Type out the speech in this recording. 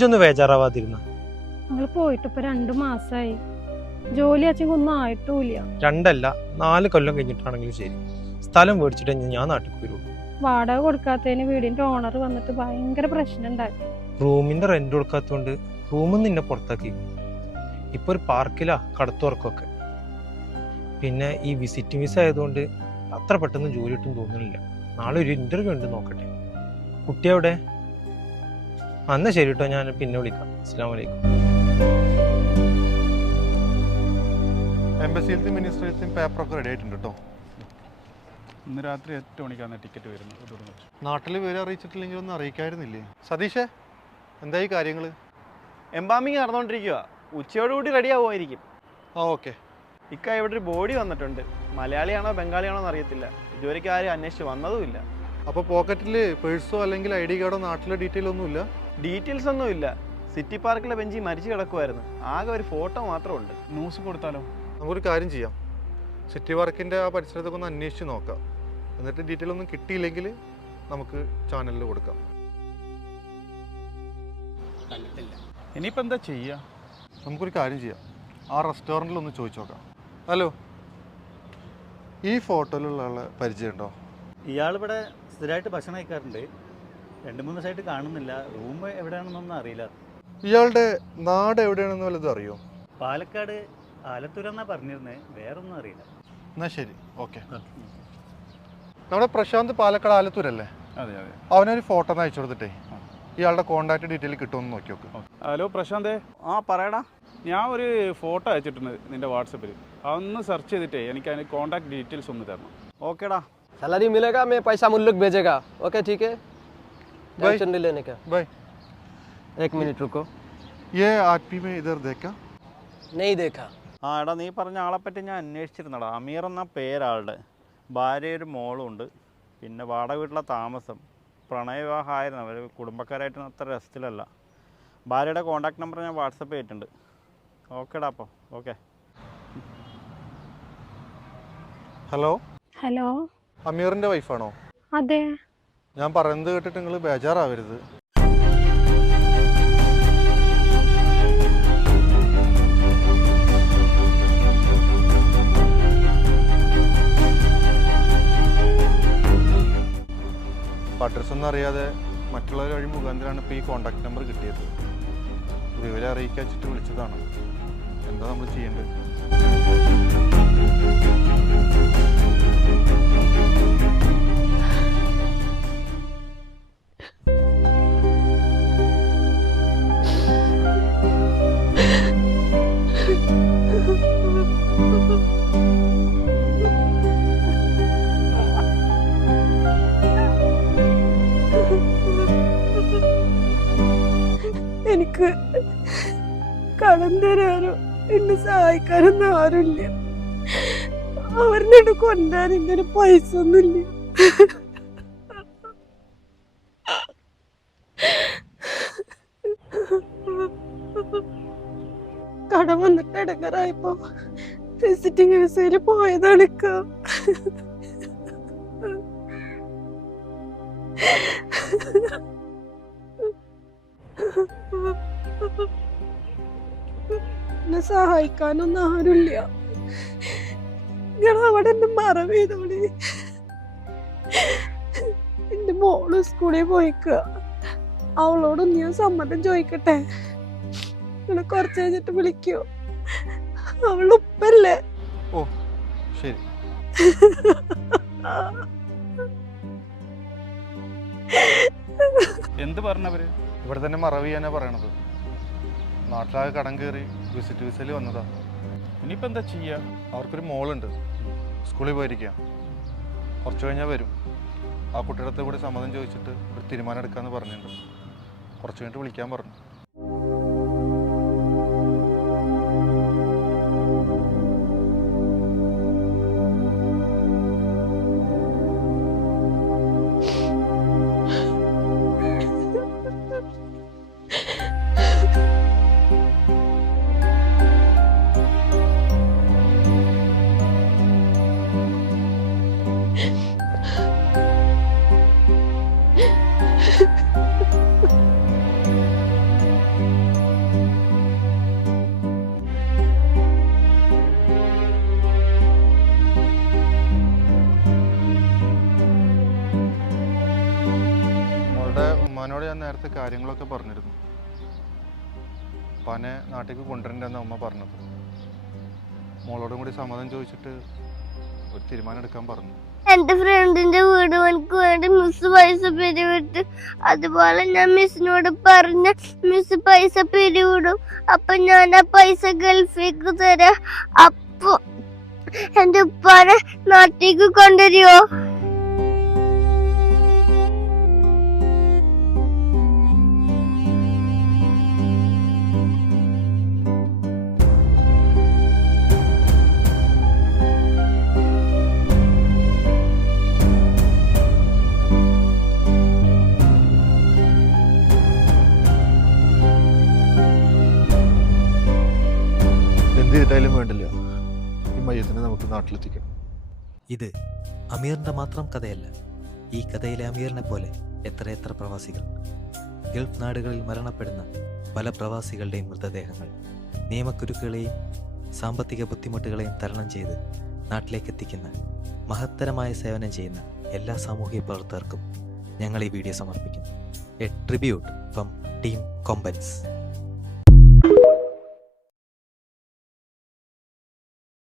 ഇജൊന്ന് ബേജാറാവാതിരുന്ന. നിങ്ങൾ പോയിട്ട് ഇപ്പൊ 2 മാസമായി. ജോലി അച്ഛനൊന്നും ആയിട്ടില്ല. 2 അല്ല 4 കൊല്ലം കഴിഞ്ഞിട്ടാണെങ്കിലും ശരി, സ്ഥലം മേടിച്ചിട്ട് ഞാൻ നാട്ടിൽ വരുള്ളൂ. വാടക കൊടുക്കാത്തതിന് വീടിന്റെ ഓണർ വന്നിട്ട് ഭയങ്കര പ്രശ്നം ഉണ്ടാക്കി. റൂമിന്റെ റെന്റ് കൊടുക്കാത്തതുകൊണ്ട് റൂമിൽ നിന്നെ പുറത്താക്കി. ഇപ്പൊ ഒരു പാർക്കിലാ കടത്തുറക്കൊക്കെ. പിന്നെ ഈ വിസിറ്റിംഗ് വിസ ആയതുകൊണ്ട് അത്ര പെട്ടെന്ന് ജോലി കിട്ടും തോന്നുന്നില്ല. നാളെ ഒരു ഇന്റർവ്യൂ ഉണ്ട്, നോക്കട്ടെ. കുട്ടി എവിടെ? അന്ന് ശരി കേട്ടോ, ഞാൻ പിന്നെ വിളിക്കാം. അസ്സലാമു അലൈക്കും. എംബസിയിലത്തെയും മിനിസ്റ്ററിലത്തെയും പേപ്പറൊക്കെ റെഡി ആയിട്ടുണ്ട് കേട്ടോ. ഇന്ന് രാത്രി 8 മണിക്കാണ് ടിക്കറ്റ് വരുന്നത്. നാട്ടിൽ വിവരം അറിയിച്ചിട്ടില്ലെങ്കിൽ ഒന്ന് അറിയിക്കായിരുന്നില്ലേ? സതീഷേ, എന്തായി കാര്യങ്ങൾ? എംബാമിങ് നടന്നുകൊണ്ടിരിക്കുക. ഉച്ചയോടുകൂടി റെഡി ആവുമായിരിക്കും. ആ ഓക്കെ. ഇക്ക ഇവിടെ ഒരു ബോഡി വന്നിട്ടുണ്ട്. മലയാളിയാണോ ബംഗാളിയാണോ എന്ന് അറിയത്തില്ല. ഇതുവരെയ്ക്ക് ആരും അന്വേഷിച്ച് വന്നതുമില്ല. അപ്പോൾ പോക്കറ്റിൽ പേഴ്സോ അല്ലെങ്കിൽ ID കാർഡോ നാട്ടിലെ ഡീറ്റെയിൽ ഒന്നുമില്ല? ഡീറ്റെയിൽസ് ഒന്നുമില്ല. സിറ്റി പാർക്കിലെ ബെഞ്ചി മരിച്ചു കിടക്കുമായിരുന്നു. ആകെ ഒരു ഫോട്ടോ മാത്രമുണ്ട്. ന്യൂസ് കൊടുത്താലോ? നമുക്കൊരു കാര്യം ചെയ്യാം, സിറ്റി പാർക്കിൻ്റെ ആ പരിസരത്തൊക്കെ ഒന്ന് അന്വേഷിച്ച് നോക്കാം. എന്നിട്ട് ഡീറ്റെയിൽ ഒന്നും കിട്ടിയില്ലെങ്കിൽ നമുക്ക് ചാനലിൽ കൊടുക്കാം. ഇനിയിപ്പോൾ എന്താ ചെയ്യുക? നമുക്കൊരു കാര്യം ചെയ്യാം, ആ റെസ്റ്റോറൻറ്റിൽ ഒന്ന് ചോദിച്ചു നോക്കാം. ഹലോ, ഈ ഫോട്ടോയിലുള്ള ആളെ പരിചയമുണ്ടോ? ഇയാളിവിടെ സ്ഥിരമായിട്ട് ഭക്ഷണം കഴിക്കാറുണ്ട്. 2-3 ദിവസമായിട്ട് കാണുന്നില്ല. റൂം എവിടെയാണെന്നൊന്നും അറിയില്ല. ഇയാളുടെ നാട് എവിടെയാണെന്ന് വല്ലതും അറിയോ? പാലക്കാട് ആലത്തൂരെന്നാ പറഞ്ഞിരുന്നത്, വേറൊന്നും അറിയില്ല. എന്നാ ശരി, ഓക്കെ. നമ്മുടെ പ്രശാന്ത് പാലക്കാട് ആലത്തൂരല്ലേ? അതെ അതെ. അവനൊരു ഫോട്ടോ ഒന്ന് അയച്ചു കൊടുത്തിട്ടേ ഇയാളുടെ കോൺടാക്ട് ഡീറ്റെയിൽ കിട്ടുമെന്ന് നോക്കി നോക്ക്. ഹലോ പ്രശാന്തേ. ആ പറയടാ. ഞാൻ ഒരു ഫോട്ടോ അയച്ചിട്ടുണ്ട് നിൻ്റെ വാട്സപ്പിൽ. അതൊന്ന് സെർച്ച് ചെയ്തിട്ടേ എനിക്ക് അതിന് കോൺടാക്ട് ഡീറ്റെയിൽസ് ഒന്ന് തരണം. ഓക്കേടാ. सैलरी मिलेगा, मैं पैसा मुल्क भेजेगा. ओके ठीक है, बाय. टेंशन नहीं लेने का. बाय. 1 मिनट रुको. ये आदमी में इधर देखा? नहीं देखा. ആ എടാ, നീ പറഞ്ഞ ആളെപ്പറ്റി ഞാൻ അന്വേഷിച്ചിരുന്നടാ. അമീർ എന്ന പേരാളുടെ. ഭാര്യ ഒരു മോളും ഉണ്ട്. പിന്നെ വാടക വീട്ടിലെ താമസം. പ്രണയവിവാഹമായിരുന്നു. അവർ കുടുംബക്കാരായിട്ട് അത്ര രസത്തിലല്ല. ഭാര്യയുടെ കോൺടാക്ട് നമ്പർ ഞാൻ വാട്സപ്പ് ചെയ്തിട്ടുണ്ട്. ഓക്കേടാ. അപ്പോൾ ഓക്കെ. ഹലോ, ഹലോ, അമീറിൻ്റെ വൈഫാണോ? അതെ. ഞാൻ പറയുന്നത് കേട്ടിട്ട് നിങ്ങൾ ബേജാറാവരുത്. അഡ്രസ് ഒന്നും അറിയാതെ മറ്റുള്ളവർ വഴി മുഖാന്തരമാണ് ഇപ്പോൾ ഈ കോൺടാക്ട് നമ്പർ കിട്ടിയത്. വിവരം അറിയിക്കാൻ വെച്ചിട്ട് വിളിച്ചതാണ്. എന്താ നമ്മൾ ചെയ്യേണ്ടത്? എനിക്ക് കടം തരാനോ എന്നെ സഹായിക്കാനൊന്നും ആരുമില്ല. അവരുടെ കൊണ്ടാൻ എൻ്റെ ഒരു പൈസ ഒന്നുമില്ല. കടം വന്നിട്ട് ഇടങ്ങറായപ്പോ വിസിറ്റിംഗ് വിസയിൽ പോയതാണ്. എന്നെ സഹായിക്കാനൊന്നും ആരുമില്ല. നിങ്ങൾ അവിടെ എന്നെ മറവ് ചെയ്തോളി. എന്റെ മോള് സ്കൂളിൽ പോയിക്കുക. അവളോടൊന്ന് ഞാൻ സമ്മതം ചോദിക്കട്ടെ? നിങ്ങൾ കുറച്ച് കഴിഞ്ഞിട്ട് വിളിക്കോ? അവളുടെ ഉപ്പല്ലേ? ഓ ശരി. എന്ത് പറഞ്ഞവര്? ഇവിടെ തന്നെ മറവ് ചെയ്യാനാ പറയണത്. നാട്ടിലാകെ കടം കയറി വിസിറ്റ് വിസയിൽ വന്നതാ. ഇനിയിപ്പോൾ എന്താ ചെയ്യുക? അവർക്കൊരു മോളുണ്ട്, സ്കൂളിൽ പോയിരിക്കുക. കുറച്ച് കഴിഞ്ഞാൽ വരും. ആ കുട്ടിയുടെ അടുത്ത് കൂടി സമ്മതം ചോദിച്ചിട്ട് ഒരു തീരുമാനം എടുക്കാമെന്ന് പറഞ്ഞിട്ടുണ്ട്. കുറച്ച് കഴിഞ്ഞിട്ട് വിളിക്കാൻ പറഞ്ഞു. ഉമ്മാനോട് ഞാൻ നേരത്തെ കാര്യങ്ങളൊക്കെ പറഞ്ഞിരുന്നു. ഉപ്പാനെ നാട്ടിലേക്ക് കൊണ്ടുവരണ്ടെന്ന് അമ്മ പറഞ്ഞത്. മോളോടും കൂടി സമ്മതം ചോദിച്ചിട്ട് ഒരു തീരുമാനം എടുക്കാൻ പറഞ്ഞു. എന്റെ ഫ്രണ്ടിന്റെ വീട് എനിക്ക് വേണ്ടി മിസ് പൈസ പിരിവിട്ട്, അതുപോലെ ഞാൻ മിസ്സിനോട് പറഞ്ഞ മിസ് പൈസ പിരിവിടും. അപ്പൊ ഞാൻ ആ പൈസ ഗൾഫിലേക്ക് തരാം. അപ്പൊ എന്റെ ഉപ്പാനെ നാട്ടിലേക്ക് കൊണ്ടുവരുമോ? എന്ത് ചെയ്തിട്ടായാലും വേണ്ടില്ല, ഈ മയ്യത്തിനെ നമുക്ക് നാട്ടിലെത്തിക്കണം. ഇത് അമീറിൻ്റെ മാത്രം കഥയല്ല. ഈ കഥയിലെ അമീറിനെ പോലെ എത്രയെത്ര പ്രവാസികൾ, ഗൾഫ് നാടുകളിൽ മരണപ്പെടുന്ന പല പ്രവാസികളുടെയും മൃതദേഹങ്ങൾ നിയമക്കുരുക്കുകളെയും സാമ്പത്തിക ബുദ്ധിമുട്ടുകളെയും തരണം ചെയ്ത് നാട്ടിലേക്ക് എത്തിക്കുന്ന മഹത്തരമായ സേവനം ചെയ്യുന്ന എല്ലാ സാമൂഹിക പ്രവർത്തകർക്കും ഞങ്ങൾ ഈ വീഡിയോ സമർപ്പിക്കുന്നു. A tribute from team Kombans.